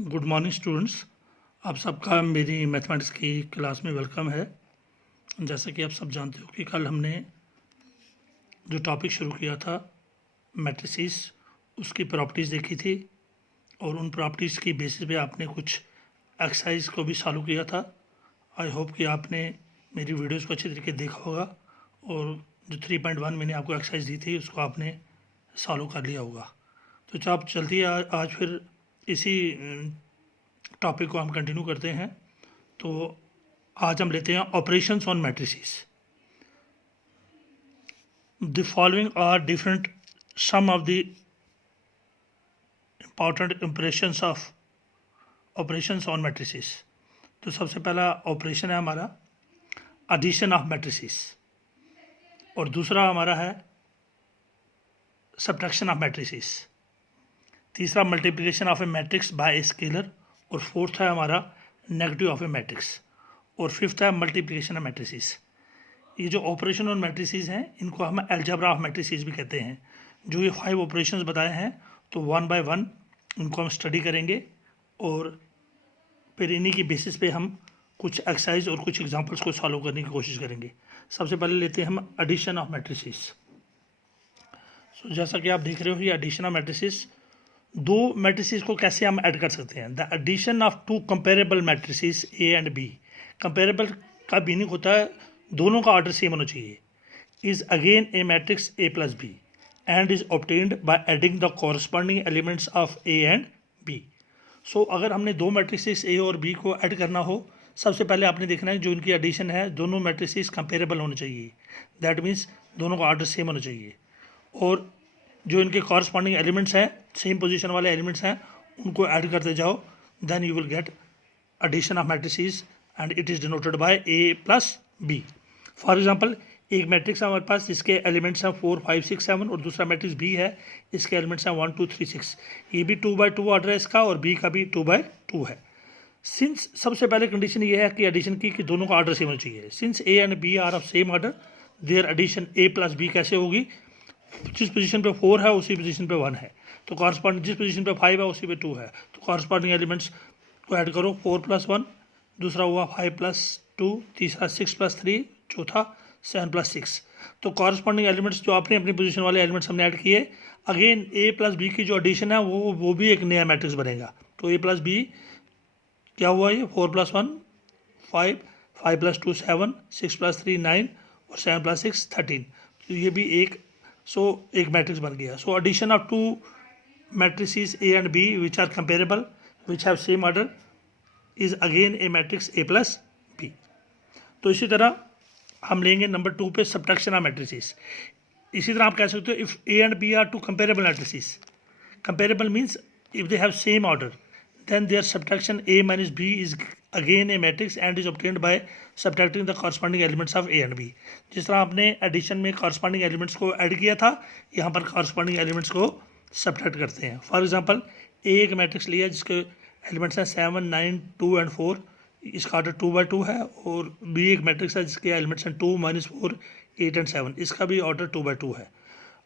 Good morning students. आप सबका मेरी मैथमेटिक्स की क्लास में वेलकम है। जैसा कि आप सब जानते हो कि कल हमने जो टॉपिक शुरू किया था मैट्रिसेस, उसकी प्रॉपर्टीज़ देखी थी और उन प्रॉपर्टीज़ की बेसिस पे आपने कुछ एक्सरसाइज को भी सॉल्व किया था। आई होप कि आपने मेरी वीडियोस को अच्छे तरीके देखा होगा और जो 3.1 मैंने आपको एक्सरसाइज दी थी उसको आपने सॉल्व कर लिया होगा। तो आप चलती आज फिर इसी टॉपिक को हम कंटिन्यू करते हैं। तो आज हम लेते हैं operations on matrices. The following are different some of the important impressions of operations on matrices. तो सबसे पहला ऑपरेशन है हमारा एडिशन ऑफ मैट्रिसेस और दूसरा हमारा है सब्ट्रैक्शन ऑफ मैट्रिसेस। तीसरा multiplication of A matrix bye a scalar और फोर्थ है हमारा नेगेटिव ऑफ ए मैट्रिक्स और फिफ्थ है मल्टीप्लिकेशन ऑफ मैट्रिसेस। ये जो ऑपरेशन ऑन मैट्रिसेस हैं इनको हम अलजेब्रा ऑफ मैट्रिसेस भी कहते हैं। जो ये 5 ऑपरेशंस बताए हैं तो 1 बाय 1 इनको हम स्टडी करेंगे और फिर इन्हीं की बेसिस पे हम कुछ एक्सरसाइज और कुछ एग्जांपल्स को सॉल्व करने की कोशिश करेंगे। सबसे पहले लेते हैं हम एडिशन ऑफ मैट्रिसेस। सो जैसा कि आप देख रहे हो ये एडिशन ऑफ मैट्रिसेस, दो मैट्रिसेस को कैसे हम ऐड कर सकते हैं। The addition of two comparable matrices A and B. Comparable का मीनिंग होता है दोनों का ऑर्डर सेम होना चाहिए। Is again a matrix A plus B and is obtained by adding the corresponding elements of A and B. So अगर हमने दो मैट्रिसेस ए और बी को ऐड करना हो, सबसे पहले आपने देखना है जो इनकी एडिशन है दोनों मैट्रिसेस कंपेरेबल होने चाहिए। दैट मीन्स दोनों का ऑर्डर सेम होना चाहिए और जो इनके कॉरस्पॉन्डिंग एलिमेंट्स हैं, सेम पोजीशन वाले एलिमेंट्स हैं, उनको ऐड करते जाओ। Then you will get addition of matrices and it is denoted by A plus B. For example एक मैट्रिक्स है हमारे पास जिसके एलिमेंट्स हैं 4 5 6 7 और दूसरा मैट्रिक्स बी है, इसके एलिमेंट्स हैं 1 2 3 6। ये भी 2 बाय 2 ऑर्डर है इसका और बी का भी 2 बाय 2 है। सिंस सबसे पहले कंडीशन ये है कि एडिशन की कि दोनों का ऑर्डर सेम होना चाहिए। Since A and B are of same order, their addition A plus B कैसे होगी? जिस पोजीशन पे 4 है उसी पोजीशन पे 1 है, तो कॉरस्पॉन्डिंग जिस पोजीशन पे 5 है उसी पे 2 है, तो कॉरस्पॉन्डिंग एलिमेंट्स को ऐड करो। 4 + 1, दूसरा हुआ 5 + 2, तीसरा 6 + 3, चौथा 7 + 6। तो कॉरस्पॉन्डिंग एलिमेंट्स जो आपने अपनी पोजीशन वाले एलिमेंट्स हमने ऐड किए, अगेन ए प्लस बी की जो एडिशन है वो भी एक नया मैट्रिक्स बनेगा। तो ए प्लस बी क्या हुआ? ये 4 + 1 5, 5 + 2 7, 6 + 3 9 और 7 + 6 13। तो ये भी एक मैट्रिक्स बन गया। So addition of two matrices A and B which are comparable which have same order is again a matrix A plus B. तो इसी तरह हम लेंगे नंबर 2 पे सब्ट्रैक्शन ऑफ मैट्रिसेस। इसी तरह आप कह सकते हो if A and B are two comparable matrices. Comparable means if they have same order then their subtraction a minus b is again a matrix and is obtained by subtracting the corresponding elements of a and b। जिस तरह आपने addition में corresponding elements को add किया था, यहाँ पर corresponding elements को subtract करते हैं। फॉर एग्जांपल a एक मैट्रिक्स लिया जिसके एलिमेंट्स हैं 7 9 2 and 4, इसका ऑर्डर 2 by 2 है, और b एक मैट्रिक्स है जिसके एलिमेंट्स हैं 2 - 4 8 and 7, इसका भी ऑर्डर 2 by 2 है।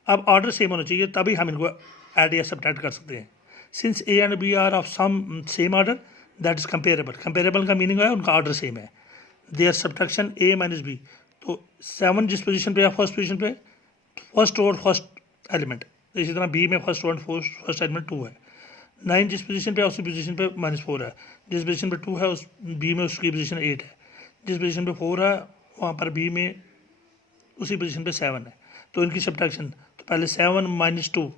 अब ऑर्डर सेम होना चाहिए तभी हम इनको ऐड या सब्ट्रैक्ट कर सकते हैं। Since A and B are of some same order that is comparable. Comparable का मीनिंग है उनका ऑर्डर सेम है। Their subtraction A minus B, तो 7 जिस पोजीशन पे है फर्स्ट पोजीशन पे फर्स्ट और फर्स्ट एलिमेंट, इसी तरह बी में फर्स्ट और फर्स्ट एलिमेंट 2 है। 9 जिस पोजीशन पे है उसी पोजीशन पे -4 है, जिस पोजीशन पे 2 है उस बी में उसकी पोजीशन 8 है, जिस पोजीशन पे 4 है वहाँ पर बी में उसी पोजीशन पे 7 है। तो इनकी सब्ट्रैक्शन, तो पहले 7 - 2,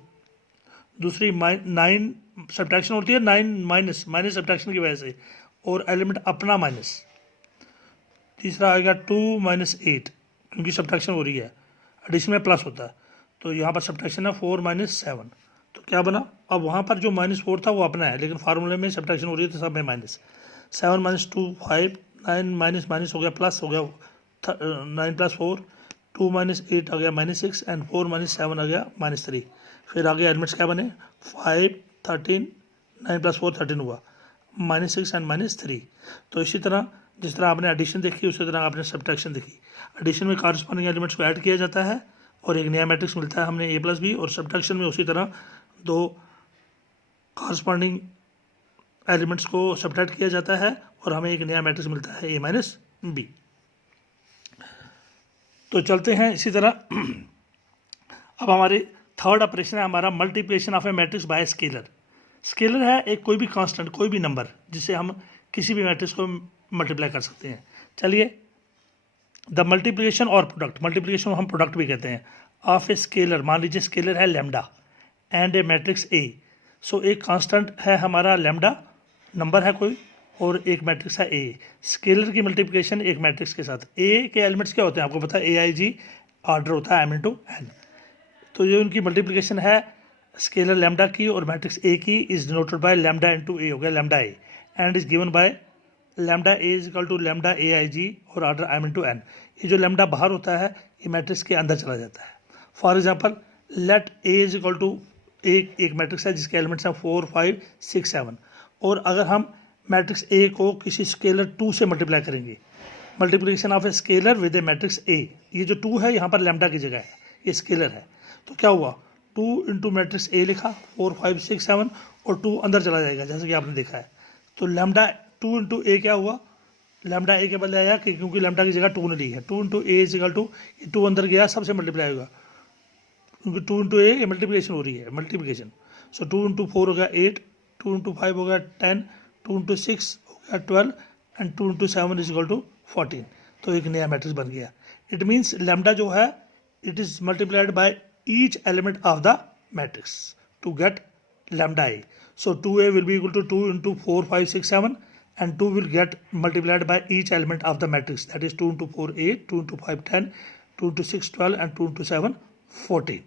दूसरी 9 सब्ट्रैक्शन होती है 9 माइनस सब्ट्रैक्शन की वजह से और एलिमेंट अपना माइनस। तीसरा आएगा 2 - 8 क्योंकि सब्ट्रैक्शन हो रही है, एडिशन में प्लस होता है, तो यहाँ पर सब्ट्रैक्शन है 4 - 7। तो क्या बना? अब वहाँ पर जो -4 था वो अपना है, लेकिन फार्मूले में सब्ट्रैक्शन हो रही है तो सब में माइनस। 7 - 2 5, 9 माइनस हो गया प्लस हो गया 9 + 4, 2 - 8 आ गया -6 एंड 4 - 7 आ गया -3। फिर आगे एलिमेंट्स क्या बने? 5 13, 9 + 4 13 हुआ, -6 एंड -3। तो इसी तरह जिस तरह आपने एडिशन देखी उसी तरह आपने सब्ट्रैक्शन देखी। एडिशन में कॉरस्पॉन्डिंग एलिमेंट्स को ऐड किया जाता है और एक नया मैट्रिक्स मिलता है हमने a प्लस बी, और सब्ट्रैक्शन में उसी तरह दो कॉरस्पॉन्डिंग एलिमेंट्स को सब्ट्रैक्ट किया जाता है और हमें एक नया मैट्रिक्स मिलता है A माइनस बी। तो चलते हैं इसी तरह। अब हमारे थर्ड ऑपरेशन है हमारा multiplication of A matrix bye scalar. Scalar है एक कोई भी कांस्टेंट, कोई भी नंबर जिससे हम किसी भी मैट्रिक्स को मल्टीप्लाई कर सकते हैं। चलिए, द मल्टीप्लिकेशन और प्रोडक्ट, मल्टीप्लिकेशन हम प्रोडक्ट भी कहते हैं, ऑफ ए स्केलर, मान लीजिए स्केलर है lambda and a matrix A. So एक कांस्टेंट है हमारा लैम्डा, नंबर है कोई, और एक मैट्रिक्स है ए। स्केलर की मल्टीप्लिकेशन एक मैट्रिक्स के साथ। ए के एलिमेंट्स क्या होते हैं आपको पता है, AIG ऑर्डर होता है M×N। तो ये उनकी मल्टीप्लिकेशन है स्केलर लैम्डा की और मैट्रिक्स ए की, is denoted by lambda into A, हो गया lambda A, and is given by lambda A is equal to lambda AIG और ऑर्डर M×N। ये जो लैम्डा बाहर होता है ये मैट्रिक्स के अंदर चला जाता है। For example, let A is equal to एक मैट्रिक्स है जिसके एलिमेंट्स हैं 4, 5, 6, 7, और अगर हम मैट्रिक्स ए को किसी स्केलर 2 से मल्टीप्लाई करेंगे, multiplication of a scalar with A matrix ए, ये जो 2 है यहाँ पर लैम्डा की जगह है, ये स्केलर है, तो क्या हुआ, 2 इंटू मैट्रिक्स ए लिखा, 4, 5, 6, 7, और 2 अंदर चला जाएगा जैसे कि आपने देखा है। तो लैम्डा 2 इंटू ए क्या हुआ, लैम्डा ए के बदले आया कि क्योंकि लैम्डा की जगह 2 ने ली है, 2 into A is equal to, 2 अंदर गया सबसे मल्टीप्लाई होगा, क्योंकि 2 इंटू ए मल्टीप्लिकेशन हो रही है, मल्टीप्लिकेशन। सो 2 इंटू 4 हो गया 8, 2 इंटू 5 हो गया 10, 2 इंटू 6 हो गया 12, and 2 into 7 is equal to 14। तो एक नया मैट्रिक्स बन गया। इट मीन्स लैम्डा जो है it is multiplied by each element of the matrix to get lambda A. So 2a will be equal to 2 into 4, 5, 6, 7, and 2 will get multiplied by each element of the matrix, that is 2 into 4 8, 2 into 5 10, 2 into 6 12, and 2 into 7 14.